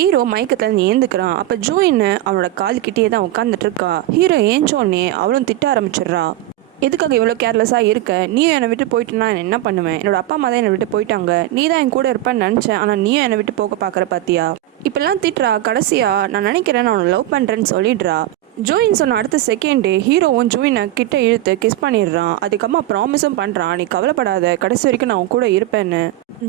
Hero மயக்கத்துல ஏந்துக்கிறான். அப்ப join அவனோட கால் கிட்டே தான் உட்காந்துட்டு இருக்கா. ஹீரோ ஏஞ்சோடனே அவளும் திட்ட ஆரம்பிச்சிடுறா. எதுக்காக இவ்வளோ கேர்லெஸ்ஸாக இருக்க? நீயும் என்னை விட்டு போயிட்டுனா நான் என்ன பண்ணுவேன்? என்னோட அப்பா அம்மா தான் என்னை விட்டு போயிட்டாங்க. நீ தான் என் கூட இருப்பேன்னு நினச்சேன். ஆனால் நீயும் என்னை விட்டு போக பார்க்குற பாத்தியா? இப்பெல்லாம் திட்டுறா. கடைசியா நான் நினைக்கிறேன் நான் உன்னை லவ் பண்ணுறேன்னு சொல்லிடுறா. ஜோயின் சொன்ன அடுத்த செகண்டே ஹீரோவும் ஜோயினை கிட்ட இழுத்து கிஸ் பண்ணிடுறான். அதுக்கப்புறமா ப்ராமிஸும் பண்ணுறான், நீ கவலைப்படாத, கடைசி வரைக்கும் நான் உன் கூட இருப்பேன்னு.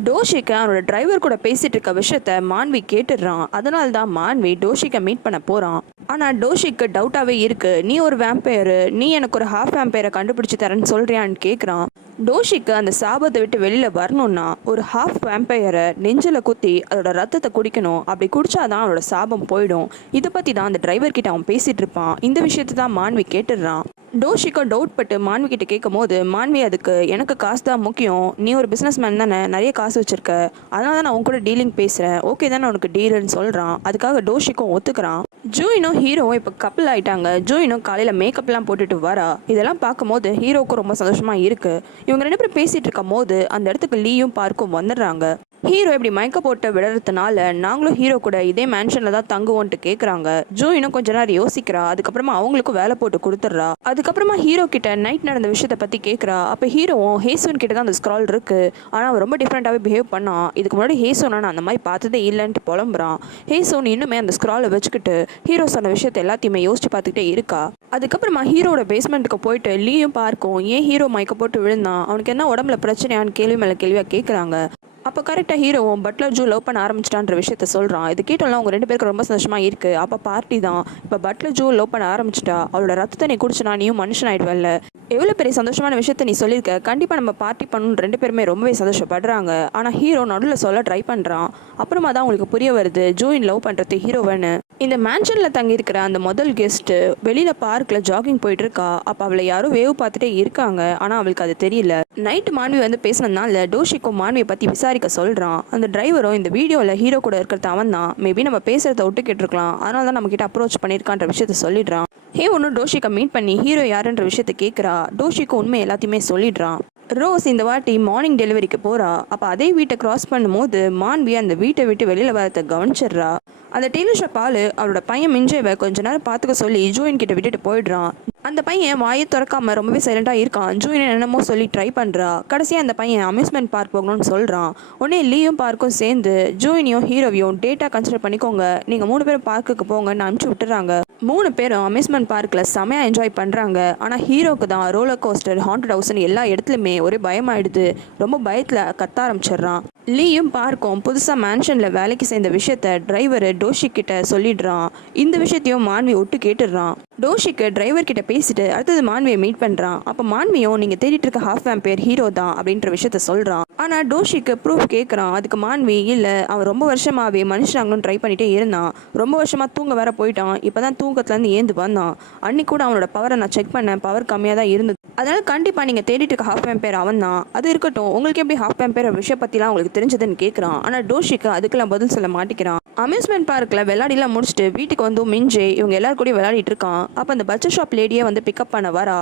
டோஷிக்கு அவனோட டிரைவர் கூட பேசிட்டு இருக்க விஷயத்த மான்வி கேட்டுடுறான். அதனால தான் மான்வி டோஷிக்கை மீட் பண்ண போகிறான். ஆனால் டோஷிக்கு டவுட்டாகவே இருக்கு. நீ ஒரு வேம்பையரு, நீ எனக்கு ஒரு ஹாஃப் வேம்பையரை கண்டுபிடிச்சி தரேன்னு சொல்றியான்னு கேட்குறான். டோஷிக்கு அந்த சாபத்தை விட்டு வெளியில் வரணும்னா ஒரு ஹாஃப் வேம்பையரை நெஞ்சில் குத்தி அதோட ரத்தத்தை குடிக்கணும். அப்படி குடிச்சாதான் அவனோட சாபம் போயிடும். இதை பற்றி தான் அந்த டிரைவர் கிட்ட அவன் பேசிட்டு இருப்பான். இந்த விஷயத்தை தான் மான்வி கேட்டுடுறான். டோஷிக்கோ டவுட் பட்டு மான்வி கிட்ட கேட்கும் போது மான்வி அதுக்கு எனக்கு காசு தான் முக்கியம், நீ ஒரு பிஸ்னஸ் மேன் தானே, நிறைய காசு வச்சிருக்க, அதனால தான் நான் உன் கூட டீலிங் பேசுகிறேன், ஓகே தானே உனக்கு டீலுன்னு சொல்கிறான். அதுக்காக டோஷிக்கும் ஒத்துக்கிறான். ஜோயினும் ஹீரோவும் இப்போ கப்பல் ஆகிட்டாங்க. ஜோயினும் காலையில் மேக்கப்லாம் போட்டுட்டு வரா. இதெல்லாம் பார்க்கும்போது ஹீரோவுக்கும் ரொம்ப சந்தோஷமாக இருக்குது. இவங்க ரெண்டு பேரும் பேசிகிட்டு இருக்கும் போது அந்த இடத்துக்கு லீயும் பார்க்கும் வந்துடுறாங்க. ஹீரோ இப்படி மயக்க போட்டு விடுறதுனால நாங்களும் ஹீரோ கூட இதே மேன்ஷனில் தான் தங்குவோன்ட்டு கேட்குறாங்க. ஜோயினும் கொஞ்ச நேரம் யோசிக்கிறா. அதுக்கப்புறமா அவங்களுக்கும் வேலை போட்டு கொடுத்துட்றா. அதுக்கப்புறமா ஹீரோ கிட்ட நைட் நடந்த விஷயத்தை பற்றி கேட்குறா. அப்போ ஹீரோவும் ஹேசோன் கிட்ட தான் அந்த ஸ்க்ரால் இருக்குது, ஆனால் அவன் ரொம்ப டிஃப்ரெண்ட்டாகவே பிஹேவ் பண்ணான், இதுக்கு முன்னாடி ஹேசோனை நான் அந்த மாதிரி பார்த்ததே இல்லைன்ட்டு புலம்புறான். ஹேசோன் இன்னுமே அந்த ஸ்க்ராலை வச்சுக்கிட்டு ஹீரோ சொன்ன விஷயத்தை எல்லாத்தையுமே யோசிச்சு பார்த்துக்கிட்டே இருக்கா. அதுக்கப்புறமா ஹீரோட பேஸ்மெண்ட்டுக்கு போயிட்டு லீயும் பார்க்கும் ஏன் ஹீரோ மயக்க போட்டு விழுந்தான், அவனுக்கு என்ன உடம்புல பிரச்சனையான்னு கேள்வி மேலே கேள்வியாக கேட்குறாங்க. அப்போ கரெக்டாக ஹீரோவும் பட்லர் ஜூ லவ் பண்ண ஆரம்பிச்சிட்டான்ற விஷயத்த சொல்கிறான். இது கேட்டோம்னா அவங்க ரெண்டு பேருக்கு ரொம்ப சந்தோஷமாக இருக்குது. அப்போ பார்ட்டி தான். இப்போ பட்லர் ஜூ லவ் பண்ண ஆரம்பிச்சிட்டா, அவளோட ரத்தத்தை நீ குடிச்சுனா நீயும் மனுஷன் ஆயிடுவல்ல, எவ்வளோ பெரிய சந்தோஷமான விஷயத்த நீ சொல்லியிருக்க, கண்டிப்பாக நம்ம பார்ட்டி பண்ணணும்னு ரெண்டு பேருமே ரொம்பவே சந்தோஷப்படுறாங்க. ஆனால் ஹீரோ நடுவில் சொல்ல ட்ரை பண்ணுறான். அப்புறமா தான் அவங்களுக்கு புரிய வருது ஜோயின் லவ் பண்ணுறது ஹீரோவன்னு. இந்த மேன்ஷனில் தங்கியிருக்கிற அந்த முதல் கெஸ்ட்டு வெளியில் பார்க்கில் ஜாகிங் போயிட்டு இருக்கா. அப்போ அவளை யாரும் வேவ் பார்த்துட்டே இருக்காங்க, ஆனால் அவளுக்கு அது தெரியல. நைட்டு மான்வி வந்து பேசினதுனால டோஷிக்கும் மான்வியை பற்றி விசாரிக்க சொல்கிறான். அந்த டிரைவரும் இந்த வீடியோவில் ஹீரோ கூட இருக்கிறது அவன் தான், மேபி நம்ம பேசுகிறத விட்டு கேட்டிருக்கலாம், அதனால தான் நம்மக்கிட்ட அப்ரோச் பண்ணியிருக்கான்ற விஷயத்த சொல்லிடுறான். ஒன்று டோஷிக்கை மீட் பண்ணி ஹீரோ யாருன்ற விஷயத்த கேட்குறா. டோஷிக்கு உண்மை எல்லாத்தையுமே சொல்லிடுறான். ரோஸ் இந்த வாட்டி மார்னிங் டெலிவரிக்கு போகிறா. அப்போ அதே வீட்டை கிராஸ் பண்ணும்போது மான்வி அந்த வீட்டை விட்டு வெளியில் வரத்தை கவனிச்சிடுறா. அந்த டெய்லர் ஷாப் ஆள் அவளோட பையன் மிஞ்சேவை கொஞ்ச நேரம் பார்த்துக்க சொல்லி ஜோயின் கிட்ட விட்டுட்டு போயிடுறான். அந்த பையன் வாயை திறக்காம ரொம்பவே சைலண்டாக இருக்கான். ஜோயின் என்னமோ சொல்லி ட்ரை பண்ணுறா. கடைசியாக அந்த பையன் அம்யூஸ்மெண்ட் பார்க் போகணும்னு சொல்கிறான். உடனே லீயும் பார்க்கும் சேர்ந்து ஜோயினையும் ஹீரோவையும் டேட்டா கன்சிடர் பண்ணிக்கோங்க, நீங்கள் 3 பேரும் பார்க்குக்கு போங்கன்னு அனுப்பிச்சு விட்டுறாங்க. 3 பேரும் அம்யூஸ்மெண்ட் பார்க்கில் செமையாக என்ஜாய் பண்ணுறாங்க. ஆனால் ஹீரோக்கு தான் ரோலர் கோஸ்டர், ஹாண்டட் ஹவுஸ்ன்னு எல்லா இடத்துலையுமே ஒரே பயமாயிடுது. ரொம்ப பயத்தில் கத்த ஆரம்பிச்சிடுறான். லீயும் பார்க்கும் புதுசாக மேன்ஷனில் வேலைக்கு சேர்ந்த விஷயத்த டிரைவர் டோஷிக் கிட்ட சொல்லிடுறான். இந்த விஷயத்தையும் மான்வி ஒட்டு கேட்டுடுறான். டோஷிக்கு டிரைவர் கிட்ட பேசிட்டு அடுத்தது மான்வியை மீட் பண்ணுறான். அப்போ மான்வியும் நீங்கள் தேடிட்டு இருக்க ஹாஃப் வேம்பையர் ஹீரோ தான் அப்படின்ற விஷயத்த சொல்கிறான். ஆனால் டோஷிக்கு ப்ரூஃப் கேட்குறான். அதுக்கு மான்வி இல்லை, அவன் ரொம்ப வருஷமாகவே மனுஷனாங்கன்னு ட்ரை பண்ணிகிட்டே இருந்தான், ரொம்ப வருஷமாக தூங்க வேற போயிட்டான், இப்போ தான் தூக்கத்துலேருந்து ஏந்து வந்தான், அன்னைக்கு கூட அவனோட பவரை நான் செக் பண்ணேன், பவர் கம்மியாக தான் இருந்தது, அதனால் கண்டிப்பாக நீங்கள் தேடிட்டு இருக்க ஹாஃப் வேம்பையர் அவன் தான். அது இருக்கட்டும், உங்களுக்கு எப்படி ஹாஃப் வேம்பையர் விஷயம் பற்றிலாம் உங்களுக்கு தெரிஞ்சதுன்னு கேட்குறான். ஆனால் டோஷிக்கு அதுக்கெல்லாம் பதில் சொல்ல மாட்டேங்கிறான். அம்யூஸ்மெண்ட் பார்க்கில் விளையாடிலாம் முடிச்சுட்டு வீட்டுக்கு வந்து மிஞ்சே இவங்க எல்லாரும் கூட விளையாடிட்டு இருக்கான். அப்போ அந்த பட்ஜெட் ஷாப் லேடியை வந்து பிக்கப் பண்ண வரா.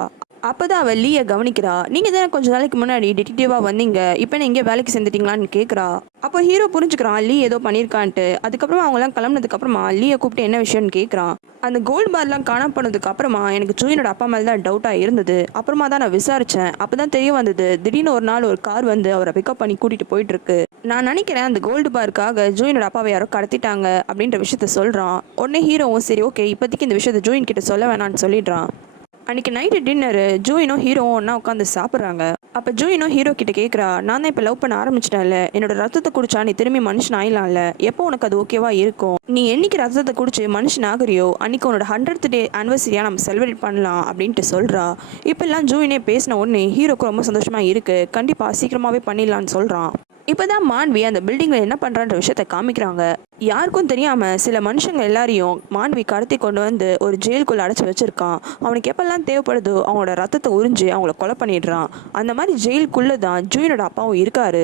அப்போதான் அவள் லீயை கவனிக்கிறா. நீங்கள் தானே கொஞ்சம் நாளைக்கு முன்னாடி டிடெக்டிவாக வந்தீங்க, இப்போ எங்கே வேலைக்கு சேர்ந்துட்டீங்களான்னு கேட்குறா. அப்போ ஹீரோ புரிஞ்சுக்கிறான் லீ ஏதோ பண்ணியிருக்கான்ட்டு. அதுக்கப்புறமா அவங்களாம் கிளம்புனதுக்கப்புறமா லீயை கூப்பிட்டு என்ன விஷயம்னு கேட்குறான். அந்த கோல்டு பார்லாம் காணப்படுறதுக்கு அப்புறமா எனக்கு ஜோயினோட அப்பா மேலே தான் டவுட்டாக இருந்தது. அப்புறமா தான் நான் விசாரித்தேன். அப்போ தான் தெரிய வந்தது திடீர்னு ஒரு நாள் ஒரு கார் வந்து அவரை பிக்கப் பண்ணி கூட்டிகிட்டு போயிட்டுருக்கு. நான் நினைக்கிறேன் அந்த கோல்டு பார்க்காக ஜோயினோட அப்பாவை யாரோ கடத்திட்டாங்க அப்படின்ற விஷயத்த சொல்கிறான். உடனே ஹீரோவும் சரி ஓகே இப்போதைக்கு இந்த விஷயத்த ஜோயின் கிட்ட சொல்ல வேணான்னு சொல்லிடுறான். அன்றைக்கி நைட்டு டின்னரு ஜோயினும் ஹீரோவும் ஒன்றா உட்காந்து சாப்பிட்றாங்க. அப்போ ஜோயினும் ஹீரோ கிட்ட கேட்குறா, நான் தான் இப்போ லவ் பண்ண ஆரம்பிச்சிட்டேன்ல, என்னோட ரத்தத்தை குடிச்சா நீ திரும்பி மனுஷன் ஆயிடலாம்ல, எப்போ உனக்கு அது ஓகேவா இருக்கும், நீ என்னைக்கு ரத்தத்தை குடிச்சு மனுஷன் ஆகுறியோ அன்றைக்கி உன்னோட 100th டே ஆனிவர்சரியாக நம்ம செலிப்ரேட் பண்ணலாம் அப்படின்ட்டு சொல்கிறா. இப்போல்லாம் ஜோயினே பேசின உடனே ஹீரோக்கு ரொம்ப சந்தோஷமாக இருக்குது, கண்டிப்பாக சீக்கிரமாகவே பண்ணிடலான்னு சொல்கிறான். இப்போ தான் மான்வி அந்த பில்டிங்கில் என்ன பண்ணுறான்ற விஷயத்த காமிக்கிறாங்க. யாருக்கும் தெரியாமல் சில மனுஷங்க எல்லாரையும் மான்வி கடத்தி கொண்டு வந்து ஒரு ஜெயிலுக்குள்ளே அடைச்சி வச்சுருக்கான். அவனுக்கு எப்பெல்லாம் தேவைப்படுதோ அவங்களோட ரத்தத்தை உறிஞ்சு அவங்கள கொலை பண்ணிடுறான். அந்த மாதிரி ஜெயிலுக்குள்ளே தான் ஜோயினோட அப்பாவும் இருக்காரு.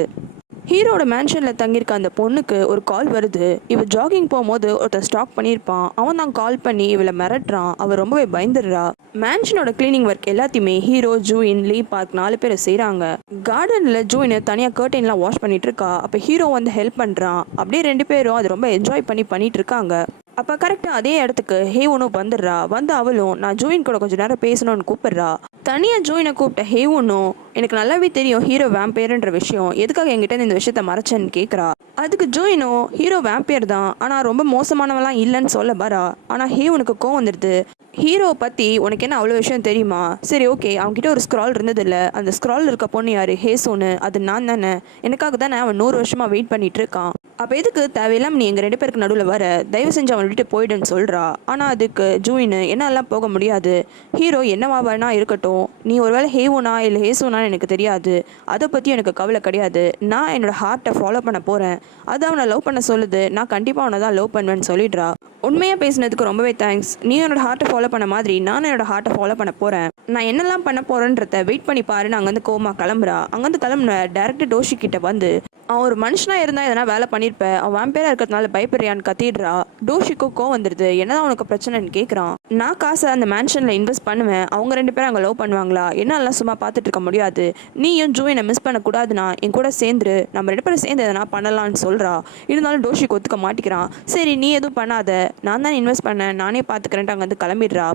ஹீரோட மேன்ஷனில் தங்கியிருக்க அந்த பொண்ணுக்கு ஒரு கால் வருது. இவ ஜாகிங் போகும்போது ஒருத்தர் ஸ்டாக் பண்ணியிருப்பான். அவன் தான் கால் பண்ணி இவளை மிரட்டுறான். அவள் ரொம்பவே பயந்துடுறா. மேன்ஷனோட கிளீனிங் ஒர்க் எல்லாத்தையுமே ஹீரோ, ஜூயின், லீ பார்க் 4 பேர் செய்கிறாங்க. கார்டனில் ஜூயின் தனியாக கர்டைன்லாம் வாஷ் பண்ணிட்டு இருக்கா. அப்போ ஹீரோ வந்து ஹெல்ப் பண்ணுறான். அப்படியே 2 பேரும் அதை ரொம்ப என்ஜாய் பண்ணிட்டு இருக்காங்க. அப்போ கரெக்டாக அதே இடத்துக்கு ஹேவனும் வந்துடுறா. வந்து அவளும் நான் ஜூயின் கூட கொஞ்சம் நேரம் பேசணும்னு கூப்பிடுறா. தனியாக ஜூயினை கூப்பிட்ட ஹேவனும் எனக்கு நல்லாவே தெரியும் ஹீரோ வேம்பையர்ன்ற விஷயம், எதுக்காக என்கிட்ட இந்த விஷயத்த மறைச்சேன்னு கேட்குறா. அதுக்கு ஜூயினும் ஹீரோ வேம்பையர் தான், ஆனால் ரொம்ப மோசமானவெல்லாம் இல்லைன்னு சொல்ல வரா. ஆனால் ஹேவனுக்கு கோவம் வந்துடுது. ஹீரோவை பற்றி உனக்கு என்ன அவ்வளோ விஷயம் தெரியுமா? சரி ஓகே, அவன்கிட்ட ஒரு ஸ்க்ரால் இருந்ததில்ல, அந்த ஸ்க்ரால் இருக்க பொண்ணு யார்? ஹேசோன்னு. அது நான் தானே. எனக்காக தானே அவன் 100 வருஷமாக வெயிட் பண்ணிட்டு இருக்கான். அப்போ எதுக்கு தேவையில்லாமல் நீ எங்கள் 2 பேருக்கு நடுவில் வர? தயவு செஞ்சு அவன் விட்டு போயிடுன்னு சொல்கிறா. ஆனால் அதுக்கு ஜூயின் என்னாலாம் போக முடியாது. ஹீரோ என்னவா வேணா இருக்கட்டும், நீ ஒருவேளை ஹேவோனா இல்லை ஹேசோனான்னு எனக்கு தெரியாது, அதை பற்றி எனக்கு கவலை கிடையாது. நான் என்னோடய ஹார்ட்டை ஃபாலோ பண்ண போகிறேன். அது அவனை லவ் பண்ண சொல்லுது, நான் கண்டிப்பாக அவனை தான் லவ் பண்ணுவேன்னு சொல்லிடுறா. உண்மையாக பேசினதுக்கு ரொம்பவே தேங்க்ஸ். நீ என்னோட ஹார்ட்டை ஃபாலோ பண்ண மாதிரி நானும் என்னோட ஹார்ட்டை ஃபாலோ பண்ண போகிறேன். நான் என்னெல்லாம் பண்ண போகிறேன்றத வெயிட் பண்ணி பாருன்னு அங்கேருந்து கோமா கிளம்புறா. அங்கேருந்து கிளம்புன டேரக்டர் டோஷி கிட்ட வந்து அவன் ஒரு மனுஷனாக இருந்தால் எதனா வேலை பண்ணியிருப்பேன், அவன் வேம்பேராக இருக்கிறதுனால பயப்படுறியான்னு கத்திடுறா. டோஷிக்கும் கோவம் வந்துடுது. என்னதான் உனக்கு பிரச்சனைன்னு கேட்குறான். நான் காசை அந்த மேன்ஷனில் இன்வெஸ்ட் பண்ணுவேன், அவங்க 2 பேரும் அங்கே லவ் பண்ணுவாங்களா? என்னெல்லாம் சும்மா பார்த்துட்டு இருக்க முடியாது. நீயும் ஜூயினை மிஸ் பண்ணக்கூடாதுன்னா என் கூட சேர்ந்துரு, நம்ம 2 பேரும் சேர்ந்து எதனா பண்ணலான்னு சொல்கிறா. இருந்தாலும் டோஷிக்கு ஒத்துக்க மாட்டேங்கிறான். சரி நீ எதுவும் பண்ணாத, நான் தான் இன்வெஸ்ட் பண்ணேன், நானே பார்த்துக்கிறேன்ட்டு அங்கே வந்து கிளம்பிடுறா.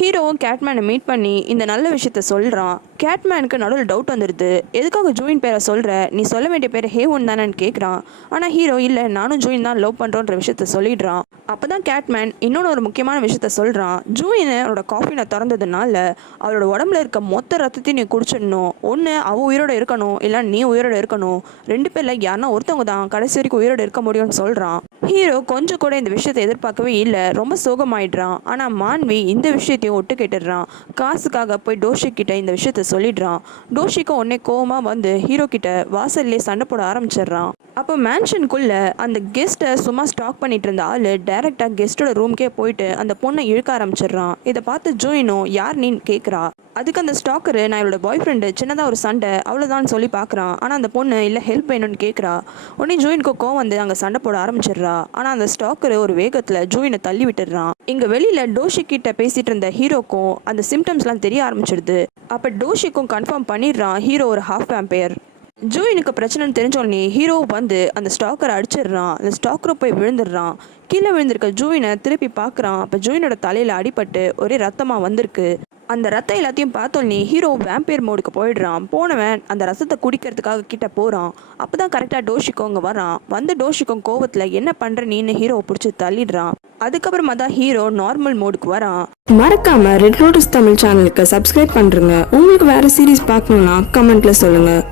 ஹீரோவும் கேட்மேனை மீட் பண்ணி இந்த நல்ல விஷயத்த சொல்கிறான். கேட்மேனுக்கு நடுவில் டவுட் வந்துடுது. எதுக்காக ஜூயின் பேரை சொல்கிற? நீ சொல்ல வேண்டிய பேர் ஹேவன் தானேன்னு கேட்குறான். ஆனால் ஹீரோ இல்லை, நானும் ஜூயின் தான் லவ் பண்ணுறோன்ற விஷயத்த சொல்லிடுறான். அப்போ தான் கேட்மேன் இன்னொன்று ஒரு முக்கியமான விஷயத்த சொல்கிறான். ஜூயின் அவளோட காஃபினை திறந்ததுனால அவளோட உடம்புல இருக்க மொத்த ரத்தத்தையும் நீ குடிச்சிடணும். ஒன்று அவள் உயிரோட இருக்கணும், இல்லை நீ உயிரோட இருக்கணும். 2 பேரில் யாருன்னா ஒருத்தவங்க தான் கடைசி வரைக்கும் உயிரோட இருக்க முடியும்னு சொல்கிறான். ஹீரோ கொஞ்சம் கூட இந்த விஷயத்தை எதிர்பார்க்கவே இல்லை, ரொம்ப சோகமாயிடுறான். ஆனால் மான்வி இந்த விஷயத்தையும் ஒட்டு கேட்டுடுறான். காசுக்காக போய் டோஷி கிட்ட இந்த விஷயத்த சொல்லிடுறான். டோஷிக்கும் உடனே கோவமாக வந்து ஹீரோ கிட்ட வாசல்லே சண்டை போட ஆரம்பிச்சிடுறான். அப்போ மேன்ஷனுக்குள்ள அந்த கெஸ்ட்டை சும்மா ஸ்டாக் பண்ணிட்டு இருந்த ஆள் டைரக்டாக கெஸ்ட்டோட ரூம்க்கே போயிட்டு அந்த பொண்ணை இழுக்க ஆரம்பிச்சிடுறான். இதை பார்த்து ஜூயினும் யார் நீன்னு கேட்குறா. அதுக்கு அந்த ஸ்டாக்கரு நான் இவளோட பாய் ஃப்ரெண்டு, சின்னதாக ஒரு சண்டை அவ்வளோதான் சொல்லி பார்க்குறான். ஆனால் அந்த பொண்ணு இல்லை ஹெல்ப் வேணும்னு கேட்குறா. உடனே ஜூயினுக்கு கோவம் வந்து அங்கே சண்டை போட ஆரம்பிச்சிடுறா. ஆனால் அந்த ஸ்டாக்கரு ஒரு வேகத்தில் ஜூயினை தள்ளி விட்டுடுறான். இங்கே வெளியில் டோஷி கிட்ட பேசிட்டு இருந்த ஹீரோக்கும் அந்த சிம்டம்ஸ்லாம் தெரிய ஆரம்பிச்சிடுது. அப்போ டோஷிக்கும் கன்ஃபார்ம் பண்ணிடுறான் ஹீரோ ஒரு ஹாஃப் வேம்பயர். ஜூயினுக்கு பிரச்சனைன்னு தெரிஞ்சோடனே ஹீரோ வந்து அந்த ஸ்டாக்கரை அடிச்சிடுறான். அந்த ஸ்டாக்கரை போய் விழுந்துடுறான். கீழே விழுந்திருக்க ஜூயினை திருப்பி பார்க்குறான். அப்போ ஜூயினோட தலையில் அடிபட்டு ஒரே ரத்தமாக வந்திருக்கு. அந்த ரத்தம் எல்லாத்தையும் பார்த்தோன்னே ஹீரோ வேம்பையர் மோடுக்கு போயிடுறான். போனவன் அந்த ரத்தத்தை குடிக்கிறதுக்காக கிட்ட போகிறான். அப்போ தான் கரெக்டாக டோஷிக்கோ அங்கே வரான். வந்து டோஷிக்கோ கோவத்தில் என்ன பண்ணுற நீன்னு ஹீரோவை பிடிச்சி தள்ளிடுறான். அதுக்கப்புறமா தான் ஹீரோ நார்மல் மோடுக்கு வரான். மறக்காம ரெட் லோட்டஸ் தமிழ் சேனலுக்கு சப்ஸ்கிரைப் பண்ணுறங்க. உங்களுக்கு வேறு சீரீஸ் பார்க்கணுன்னா கமெண்ட்டில் சொல்லுங்கள்.